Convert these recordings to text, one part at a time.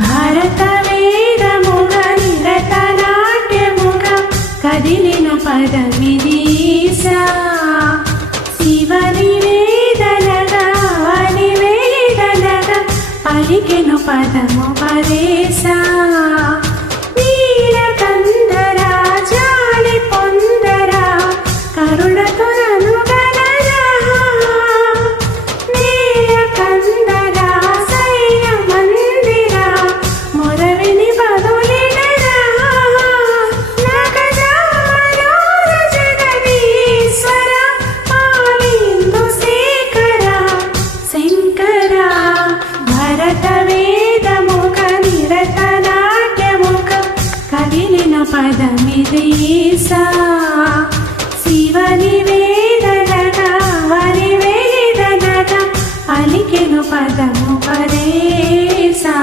భారత వేదముగ నిరత నాట్యముగ కదిలిను పదమిదీసా శివ నివేదనగా నివేదనగా పలికెను పదము పదేశా నీలకందరా జాలి పొందరా కరుణతో పదమిదీసా శివ నివేదనగా నివేదనగా పలికెను పదము పదేశా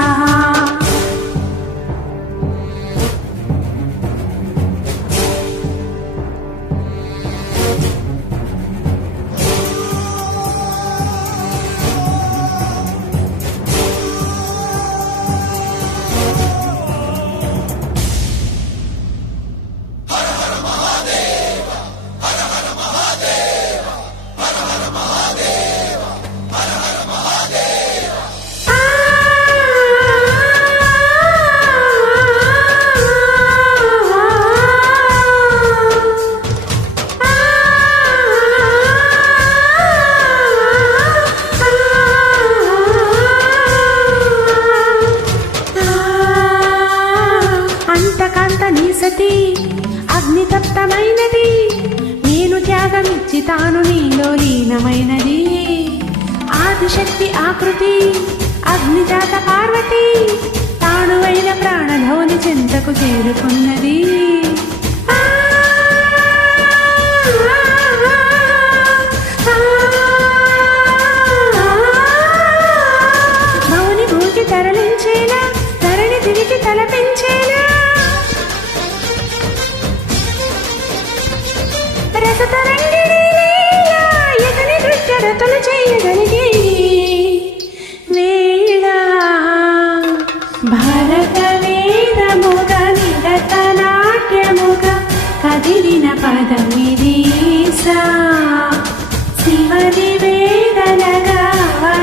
అగ్నితప్తమైనది నేను త్యాగమిచ్చి తాను నీలో లీనమైనది ఆదిశక్తి ఆకృతి అగ్నిజాత పార్వతి తానువైన ప్రాణధోని చెంతకు చేరుకున్నది మౌని భూకి తరలించేలా ధరణి తిరిగి తలపించేలా రతులు చేయగలిగే వేళ భారత వేదముగ నిరత నాట్యముగ కదిలిన పదమిదీసా శివ నివేదనగా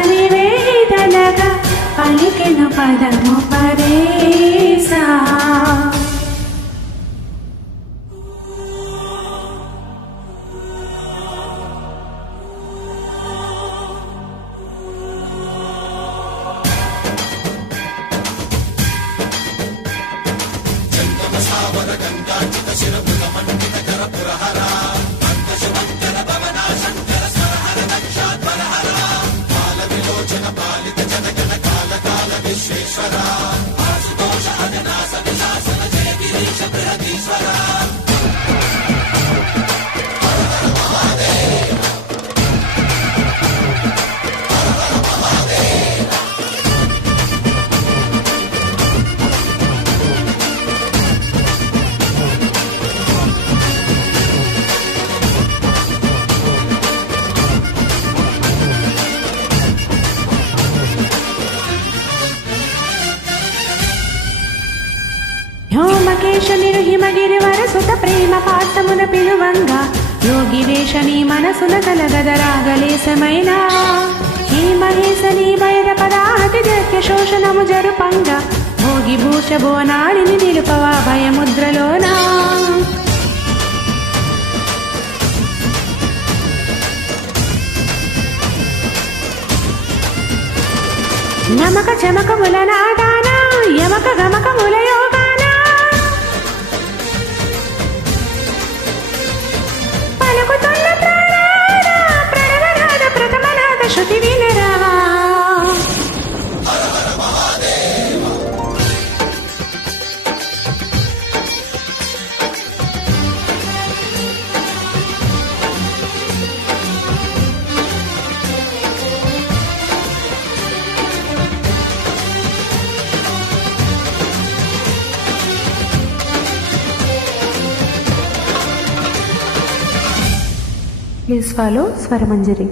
నివేదనగా పలికెను పదము పదేశా వ్యోమకేశ నిర్హిమగిరివర సుత ప్రేమ పాఠమున పిలువంగా యోగివేశ నీ మనసున కలగదరాగలేశమైన హే మహేశ నీ భయద పదాహతి దత్య శోషణము జరుపంగా భోగి భూష భువనాడిని నిలుపవా భయముద్రలోనా నమక చమకముల నాదానా యమక గమకముల యోగానా పలుకుతున్న ప్రాణానా ప్రణవనాద ప్రథమనాద శృతి వినరా ప్లీజ్ ఫాలో స్వరమంజరి.